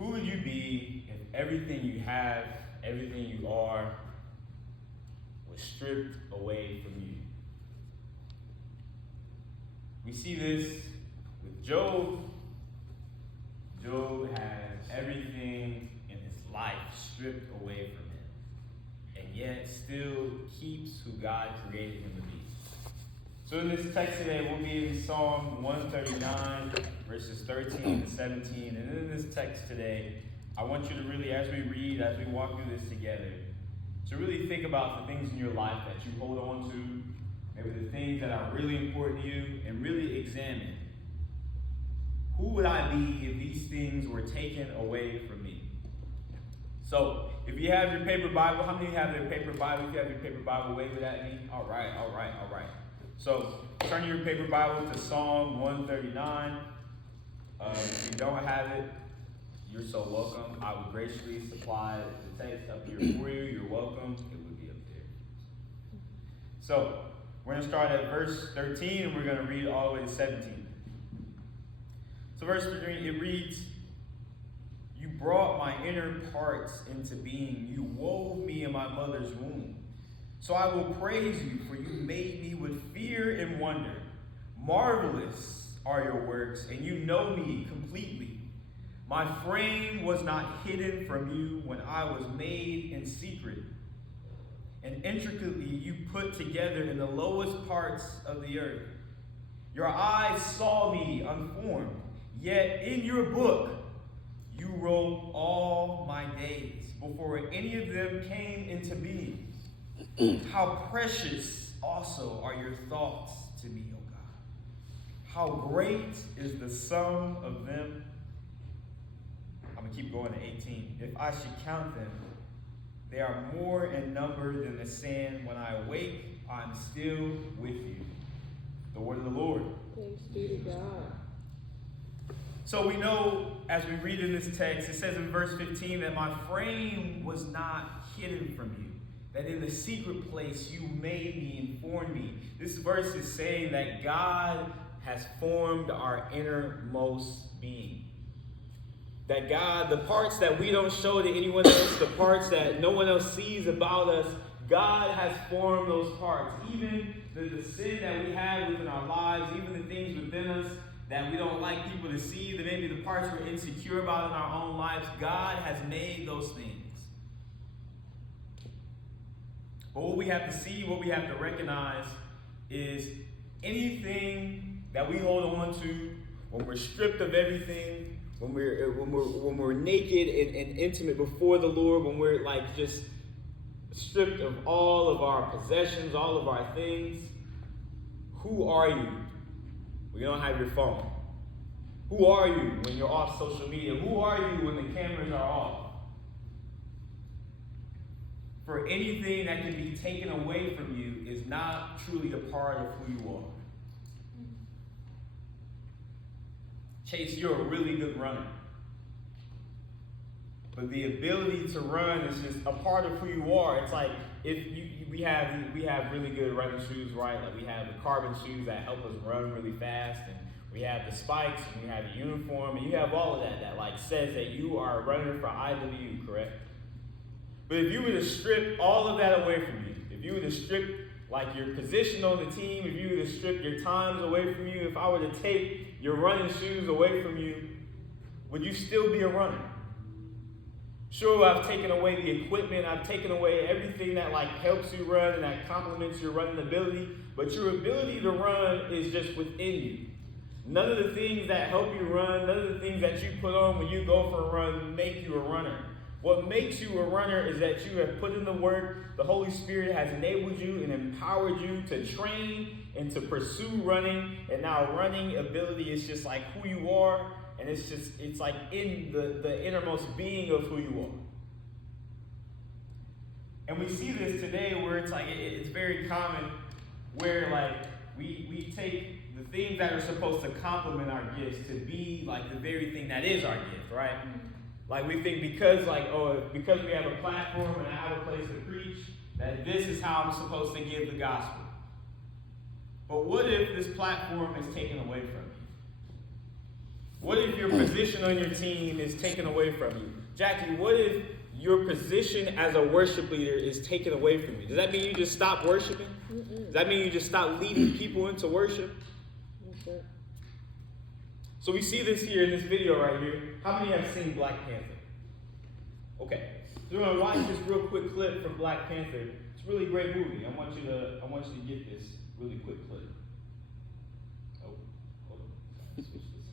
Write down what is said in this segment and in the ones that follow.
Who would you be if everything you have, everything you are, was stripped away from you? We see this with Job. Job has everything in his life stripped away from him, and yet still keeps who God created him to be. So in this text today, we'll be in Psalm 139, verses 13 to 17. And in this text today, I want you to really, as we read, as we walk through this together, to really think about the things in your life that you hold on to, maybe the things that are really important to you, and really examine, who would I be if these things were taken away from me? So, if you have your paper Bible, how many have their paper Bible? If you have your paper Bible, wave it at me. All right. So, turn your paper Bible to Psalm 139. If you don't have it, you're so welcome. I would graciously supply the text up here for you. You're welcome. It would be up there. So, we're going to start at verse 13, and we're going to read all the way to 17. So verse 13, it reads, "You brought my inner parts into being. You wove me in my mother's womb. So I will praise you, for you made me with fear and wonder. Marvelous are your works, and you know me completely. My frame was not hidden from you when I was made in secret. And intricately you put together in the lowest parts of the earth. Your eyes saw me unformed. Yet in your book, you wrote all my days before any of them came into being. How precious also are your thoughts to me, O God. How great is the sum of them." I'm going to keep going to 18. "If I should count them, they are more in number than the sand. When I awake, I'm still with you." The word of the Lord. Thanks be to God. So we know, as we read in this text, it says in verse 15 that my frame was not hidden from you. That in the secret place you made me and formed me. This verse is saying that God has formed our innermost being. That God, the parts that we don't show to anyone else, the parts that no one else sees about us, God has formed those parts. Even the sin that we have within our lives, even the things within us that we don't like people to see, that maybe the parts we're insecure about in our own lives, God has made those things. But what we have to see, what we have to recognize is anything that we hold on to when we're stripped of everything, when we're naked and intimate before the Lord, when we're like just stripped of all of our possessions, all of our things. Who are you when you don't have your phone? Who are you when you're off social media? Who are you when the cameras are off? For anything that can be taken away from you is not truly a part of who you are. Chase, you're a really good runner. But the ability to run is just a part of who you are. It's like we have really good running shoes, right? Like we have the carbon shoes that help us run really fast, and we have the spikes, and we have the uniform, and you have all of that like says that you are a runner for IWU, correct? But if you were to strip all of that away from you, if you were to strip like your position on the team, if you were to strip your times away from you, if I were to take your running shoes away from you, would you still be a runner? Sure, I've taken away the equipment, I've taken away everything that like helps you run and that complements your running ability, but your ability to run is just within you. None of the things that help you run, none of the things that you put on when you go for a run make you a runner. What makes you a runner is that you have put in the work. The Holy Spirit has enabled you and empowered you to train and to pursue running. And now running ability is just like who you are. And it's like in the innermost being of who you are. And we see this today where it's like, it's very common where like we take the things that are supposed to complement our gifts to be like the very thing that is our gift, right? Like we think because we have a platform and I have a place to preach, that this is how I'm supposed to give the gospel. But what if this platform is taken away from you? What if your position on your team is taken away from you? Jackie, what if your position as a worship leader is taken away from you? Does that mean you just stop worshiping? Does that mean you just stop leading people into worship? So we see this here in this video right here. How many have seen Black Panther? Okay. So we're gonna watch this real quick clip from Black Panther. It's a really great movie. I want you to get this really quick clip. Oh, hold on. Switch this.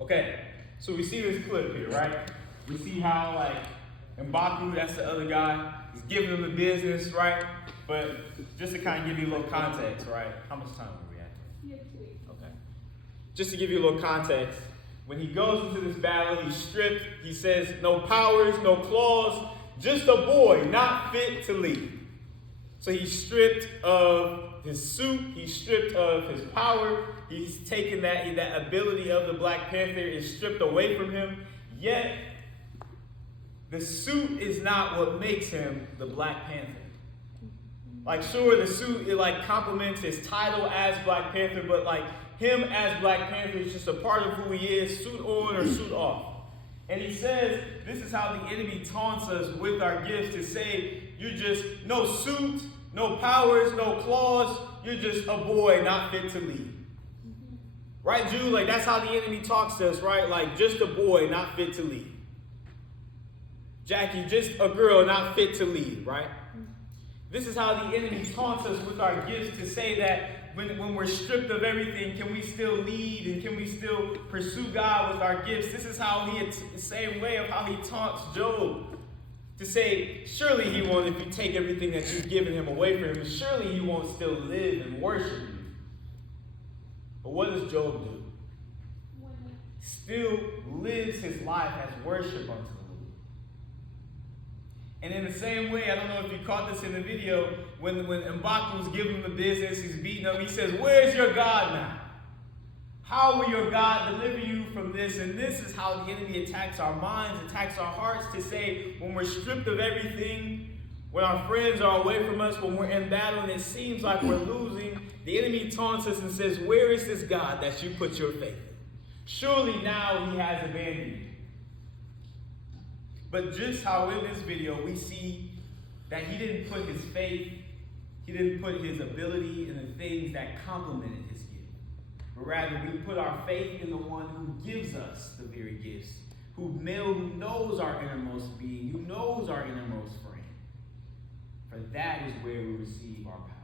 Okay, so we see this clip here, right? We see how, like, M'Baku, that's the other guy, he's giving him the business, right? But just to kind of give you a little context, right? How much time are we at? You have 2 weeks. Okay. Just to give you a little context, when he goes into this battle, he's stripped. He says, no powers, no claws, just a boy not fit to lead. So he's stripped of his suit. He's stripped of his power. He's taken that ability of the Black Panther is stripped away from him. Yet, the suit is not what makes him the Black Panther. Like, sure, the suit, it like complements his title as Black Panther, but like him as Black Panther is just a part of who he is, suit on or suit off. And he says, this is how the enemy taunts us with our gifts to say, you're just no suit, no powers, no claws, you're just a boy not fit to lead. Right, Jude? Like, that's how the enemy talks to us, right? Like, just a boy not fit to lead. Jackie, just a girl not fit to lead, right? This is how the enemy taunts us with our gifts to say that when we're stripped of everything, can we still lead and can we still pursue God with our gifts? This is how the same way of how he taunts Job. To say, surely he won't, if you take everything that you've given him away from him, surely he won't still live and worship you. But what does Job do? Still lives his life as worship unto the Lord. And in the same way, I don't know if you caught this in the video, when M'Baku was giving him the business, he's beating him, he says, where's your God now? How will your God deliver you from this? And this is how the enemy attacks our minds, attacks our hearts to say, when we're stripped of everything, when our friends are away from us, when we're in battle and it seems like we're losing, the enemy taunts us and says, where is this God that you put your faith in? Surely now he has abandoned you. But just how in this video we see that he didn't put his faith, he didn't put his ability in the things that complemented his gift. But rather we put our faith in the one who gives us the very gifts, who knows our innermost being, who knows our innermost frame. For that is where we receive our power.